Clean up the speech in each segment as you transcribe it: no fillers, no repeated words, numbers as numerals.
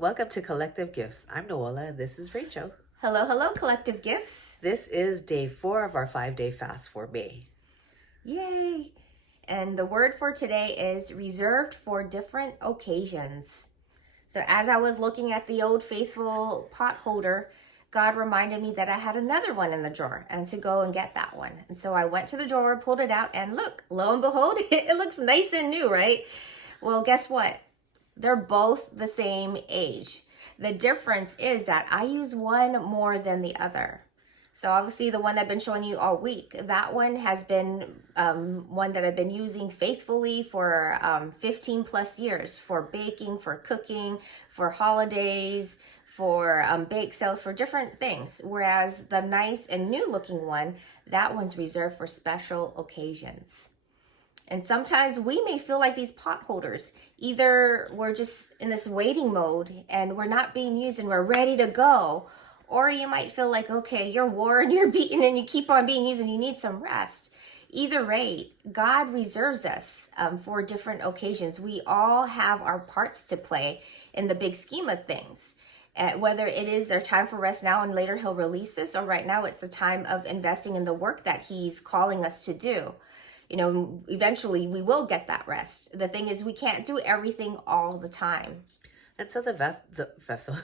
Welcome to Collective Gifts. I'm Noella and this is Rachel. Hello, hello, Collective Gifts. This is day 4 of our 5-day fast for May. Yay! And the word for today is reserved for different occasions. So as I was looking at the old faithful pot holder, God reminded me that I had another one in the drawer and to go and get that one. And so I went to the drawer, pulled it out, and look, lo and behold, it looks nice and new, right? Well, guess what? They're both the same age. The difference is that I use one more than the other. So obviously the one I've been showing you all week, that one has been one that I've been using faithfully for 15 plus years for baking, for cooking, for holidays, for bake sales, for different things. Whereas the nice and new looking one, that one's reserved for special occasions. And sometimes we may feel like these pot holders, either we're just in this waiting mode and we're not being used and we're ready to go, or you might feel like, okay, you're worn, you're beaten, and you keep on being used and you need some rest. Either rate, God reserves us for different occasions. We all have our parts to play in the big scheme of things. Whether it is their time for rest now and later he'll release this, or right now it's the time of investing in the work that he's calling us to do. You know, eventually we will get that rest. The thing is, we can't do everything all the time. And so the vessel,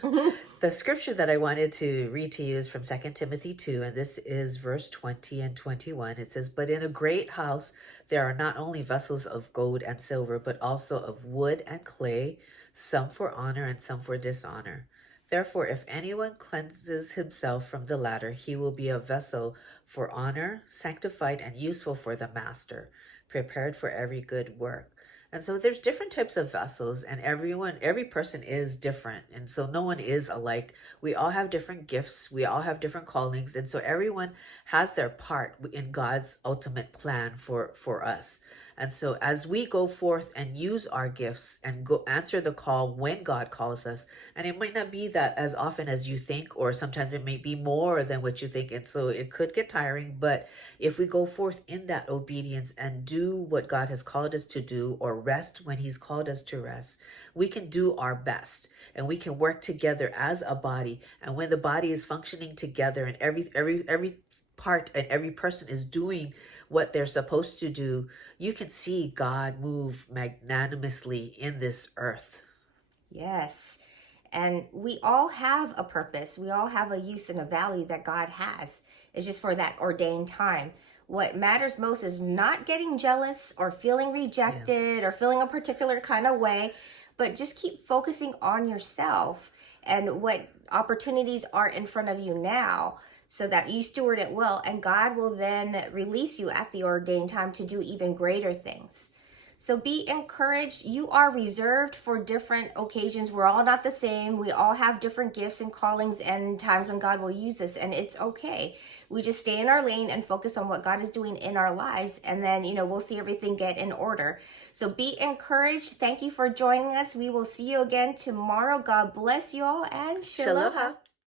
the scripture that I wanted to read to you is from 2 Timothy 2, and this is verse 20 and 21. It says, "But in a great house there are not only vessels of gold and silver, but also of wood and clay, some for honor and some for dishonor. Therefore, if anyone cleanses himself from the latter, he will be a vessel for honor, sanctified and useful for the master, prepared for every good work." And so there's different types of vessels, and every person is different. And so no one is alike. We all have different gifts. We all have different callings. And so everyone has their part in God's ultimate plan for us. And so as we go forth and use our gifts and go answer the call when God calls us, and it might not be that as often as you think, or sometimes it may be more than what you think. And so it could get tiring, but if we go forth in that obedience and do what God has called us to do, or rest when he's called us to rest, we can do our best and we can work together as a body. And when the body is functioning together and every part and every person is doing what they're supposed to do, you can see God move magnanimously in this earth. Yes. And we all have a purpose. We all have a use and a value that God has. It's just for that ordained time. What matters most is not getting jealous or feeling rejected or feeling a particular kind of way, but just keep focusing on yourself and what opportunities are in front of you now, so that you steward it well, and God will then release you at the ordained time to do even greater things. So be encouraged. You are reserved for different occasions. We're all not the same. We all have different gifts and callings and times when God will use us, and it's okay. We just stay in our lane and focus on what God is doing in our lives, and then, we'll see everything get in order. So be encouraged. Thank you for joining us. We will see you again tomorrow. God bless you all, and shalom.